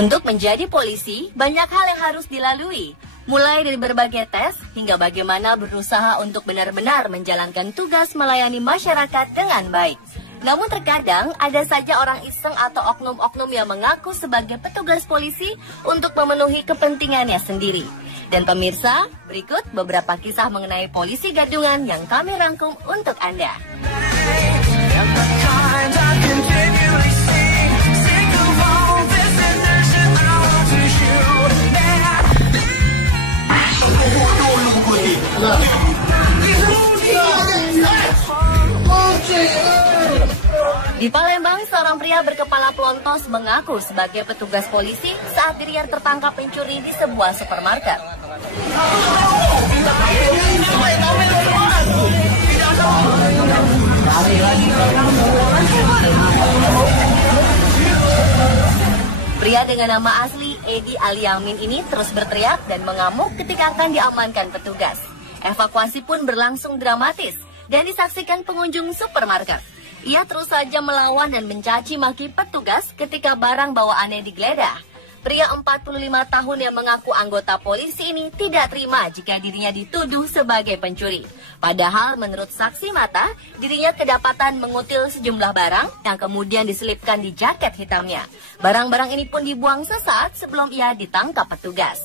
Untuk menjadi polisi, banyak hal yang harus dilalui. Mulai dari berbagai tes, hingga bagaimana berusaha untuk benar-benar menjalankan tugas melayani masyarakat dengan baik. Namun terkadang ada saja orang iseng atau oknum-oknum yang mengaku sebagai petugas polisi untuk memenuhi kepentingannya sendiri. Dan pemirsa, berikut beberapa kisah mengenai polisi gadungan yang kami rangkum untuk Anda. Di Palembang, seorang pria berkepala pelontos mengaku sebagai petugas polisi saat dirinya tertangkap pencuri di sebuah supermarket. Pria dengan nama asli Edi Aliamin ini terus berteriak dan mengamuk ketika akan diamankan petugas. Evakuasi pun berlangsung dramatis dan disaksikan pengunjung supermarket. Ia terus saja melawan dan mencaci maki petugas ketika barang bawaannya digeledah. Pria 45 tahun yang mengaku anggota polisi ini tidak terima jika dirinya dituduh sebagai pencuri. Padahal menurut saksi mata, dirinya kedapatan mengutil sejumlah barang yang kemudian diselipkan di jaket hitamnya. Barang-barang ini pun dibuang sesaat sebelum ia ditangkap petugas.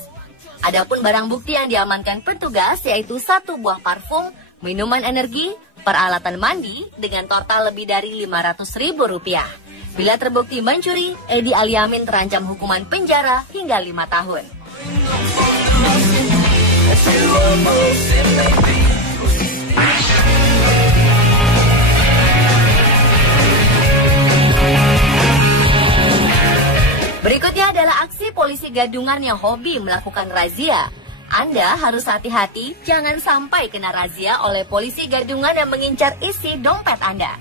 Adapun barang bukti yang diamankan petugas yaitu 1 buah parfum, minuman energi, peralatan mandi dengan total lebih dari Rp500.000. Bila terbukti mencuri, Edi Aliamin terancam hukuman penjara hingga 5 tahun. Berikutnya adalah aksi polisi gadungan yang hobi melakukan razia. Anda harus hati-hati jangan sampai kena razia oleh polisi gadungan yang mengincar isi dompet Anda.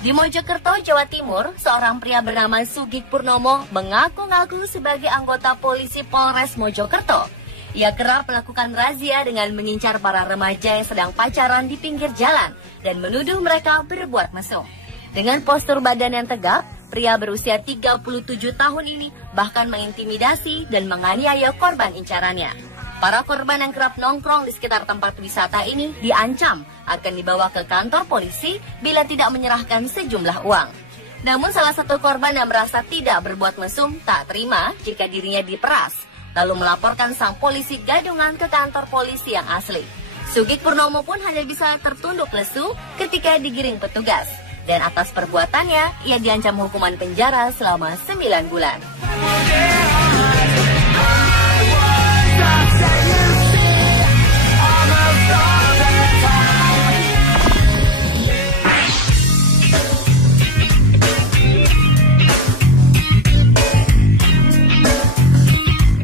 Di Mojokerto, Jawa Timur, seorang pria bernama Sugik Purnomo mengaku-ngaku sebagai anggota polisi Polres Mojokerto. Ia kerap melakukan razia dengan mengincar para remaja yang sedang pacaran di pinggir jalan dan menuduh mereka berbuat mesum. Dengan postur badan yang tegap, pria berusia 37 tahun ini bahkan mengintimidasi dan menganiaya korban incarannya. Para korban yang kerap nongkrong di sekitar tempat wisata ini diancam akan dibawa ke kantor polisi bila tidak menyerahkan sejumlah uang. Namun salah satu korban yang merasa tidak berbuat mesum tak terima jika dirinya diperas, lalu melaporkan sang polisi gadungan ke kantor polisi yang asli. Sugik Purnomo pun hanya bisa tertunduk lesu ketika digiring petugas. Dan atas perbuatannya, ia diancam hukuman penjara selama 9 bulan.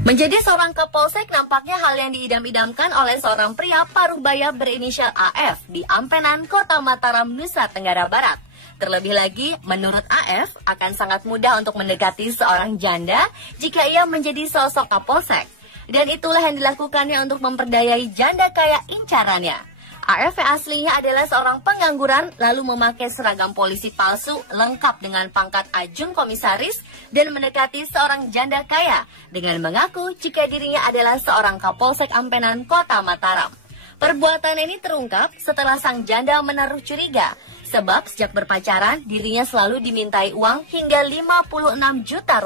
Menjadi seorang kapolsek nampaknya hal yang diidam-idamkan oleh seorang pria Parubaya berinisial AF di Ampenan, Kota Mataram, Nusa Tenggara Barat. Terlebih lagi, menurut AF, akan sangat mudah untuk mendekati seorang janda jika ia menjadi sosok kapolsek. Dan itulah yang dilakukannya untuk memperdayai janda kaya incarannya. AF yang aslinya adalah seorang pengangguran lalu memakai seragam polisi palsu lengkap dengan pangkat ajung komisaris dan mendekati seorang janda kaya dengan mengaku jika dirinya adalah seorang kapolsek Ampenan, Kota Mataram. Perbuatan ini terungkap setelah sang janda menaruh curiga sebab sejak berpacaran dirinya selalu dimintai uang hingga Rp56 juta.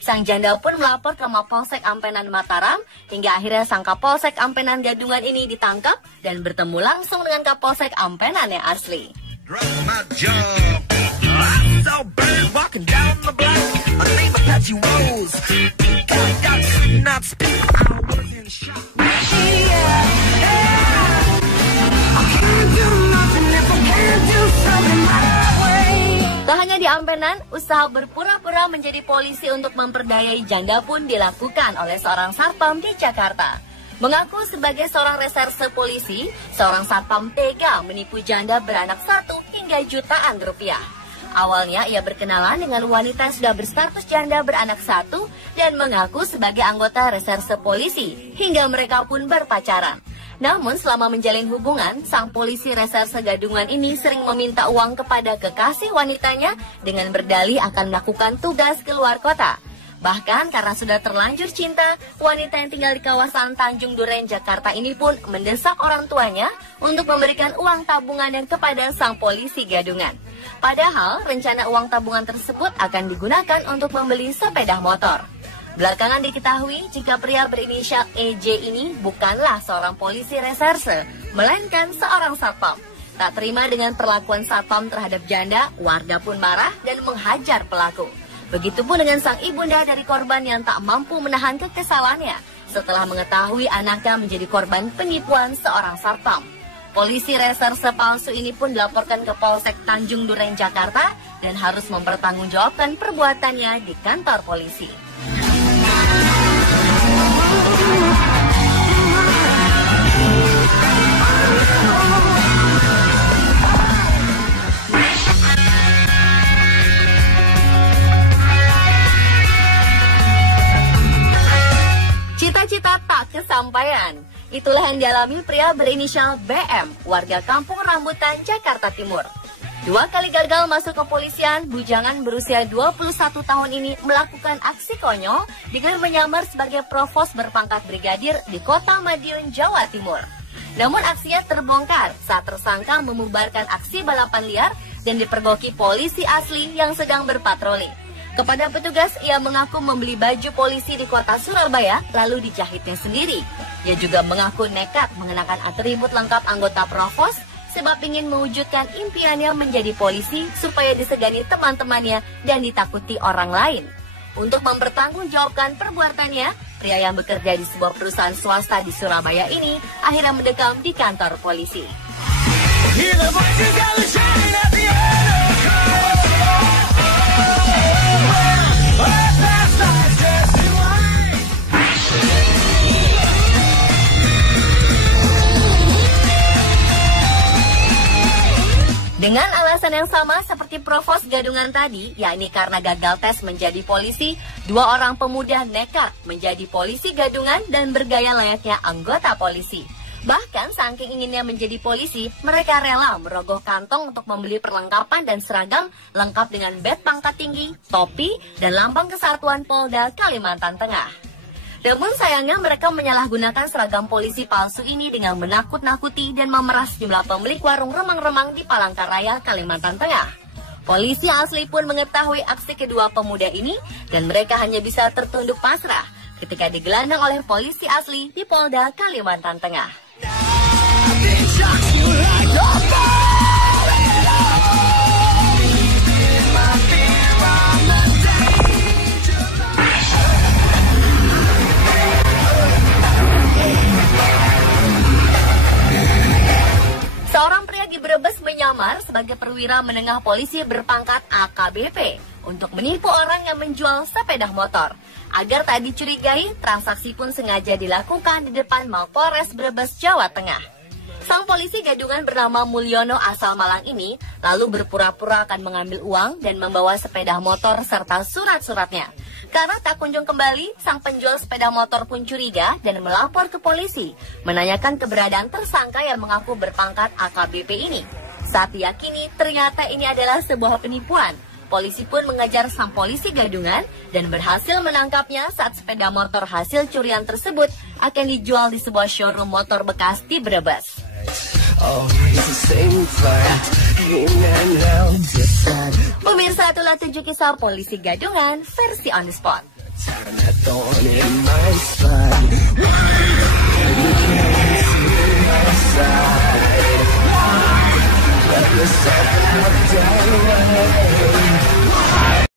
Sang janda pun melapor ke Mapolsek Ampenan Mataram hingga akhirnya sang Kapolsek Ampenan gadungan ini ditangkap dan bertemu langsung dengan Kapolsek Ampenan yang asli. Tak hanya di Ampenan, usaha berpura-pura menjadi polisi untuk memperdayai janda pun dilakukan oleh seorang satpam di Jakarta. Mengaku sebagai seorang reserse polisi, seorang satpam tega menipu janda beranak 1 hingga jutaan rupiah. Awalnya ia berkenalan dengan wanita yang sudah berstatus janda beranak 1 dan mengaku sebagai anggota reserse polisi hingga mereka pun berpacaran. Namun selama menjalin hubungan, sang polisi reserse gadungan ini sering meminta uang kepada kekasih wanitanya dengan berdalih akan melakukan tugas keluar kota. Bahkan karena sudah terlanjur cinta, wanita yang tinggal di kawasan Tanjung Duren, Jakarta ini pun mendesak orang tuanya untuk memberikan uang tabungannya kepada sang polisi gadungan. Padahal rencana uang tabungan tersebut akan digunakan untuk membeli sepeda motor. Belakangan diketahui jika pria berinisial EJ ini bukanlah seorang polisi reserse, melainkan seorang satpam. Tak terima dengan perlakuan satpam terhadap janda, warga pun marah dan menghajar pelaku. Begitupun dengan sang ibunda dari korban yang tak mampu menahan kekesalannya setelah mengetahui anaknya menjadi korban penipuan seorang satpam. Polisi reserse palsu ini pun dilaporkan ke Polsek Tanjung Duren, Jakarta dan harus mempertanggungjawabkan perbuatannya di kantor polisi. Cita-cita tak kesampaian. Itulah yang dialami pria berinisial BM, warga Kampung Rambutan, Jakarta Timur. 2 kali gagal masuk kepolisian, bujangan berusia 21 tahun ini melakukan aksi konyol dengan menyamar sebagai provos berpangkat brigadir di Kota Madiun, Jawa Timur. Namun aksinya terbongkar saat tersangka membubarkan aksi balapan liar dan dipergoki polisi asli yang sedang berpatroli. Kepada petugas, ia mengaku membeli baju polisi di kota Surabaya, lalu dijahitnya sendiri. Ia juga mengaku nekat mengenakan atribut lengkap anggota Provos, sebab ingin mewujudkan impiannya menjadi polisi supaya disegani teman-temannya dan ditakuti orang lain. Untuk mempertanggungjawabkan perbuatannya, pria yang bekerja di sebuah perusahaan swasta di Surabaya ini akhirnya mendekam di kantor polisi. Dengan alasan yang sama seperti provos gadungan tadi, yakni karena gagal tes menjadi polisi, 2 orang pemuda nekat menjadi polisi gadungan dan bergaya layaknya anggota polisi. Bahkan saking inginnya menjadi polisi, mereka rela merogoh kantong untuk membeli perlengkapan dan seragam lengkap dengan badge pangkat tinggi, topi, dan lambang kesatuan Polda Kalimantan Tengah. Namun sayangnya mereka menyalahgunakan seragam polisi palsu ini dengan menakut-nakuti dan memeras jumlah pemilik warung remang-remang di Palangkaraya, Kalimantan Tengah. Polisi asli pun mengetahui aksi kedua pemuda ini dan mereka hanya bisa tertunduk pasrah ketika digelandang oleh polisi asli di Polda Kalimantan Tengah. Seorang pria di Brebes menyamar sebagai perwira menengah polisi berpangkat AKBP untuk menipu orang yang menjual sepeda motor. Agar tak dicurigai, transaksi pun sengaja dilakukan di depan Mapolres Brebes, Jawa Tengah. Sang polisi gadungan bernama Mulyono asal Malang ini lalu berpura-pura akan mengambil uang dan membawa sepeda motor serta surat-suratnya. Karena tak kunjung kembali, sang penjual sepeda motor pun curiga dan melapor ke polisi, menanyakan keberadaan tersangka yang mengaku berpangkat AKBP ini. Saat diyakini ternyata ini adalah sebuah penipuan, polisi pun mengejar sang polisi gadungan dan berhasil menangkapnya saat sepeda motor hasil curian tersebut akan dijual di sebuah showroom motor bekas di Brebes. Pemirsa, itulah 7 kisah polisi gadungan versi on the spot.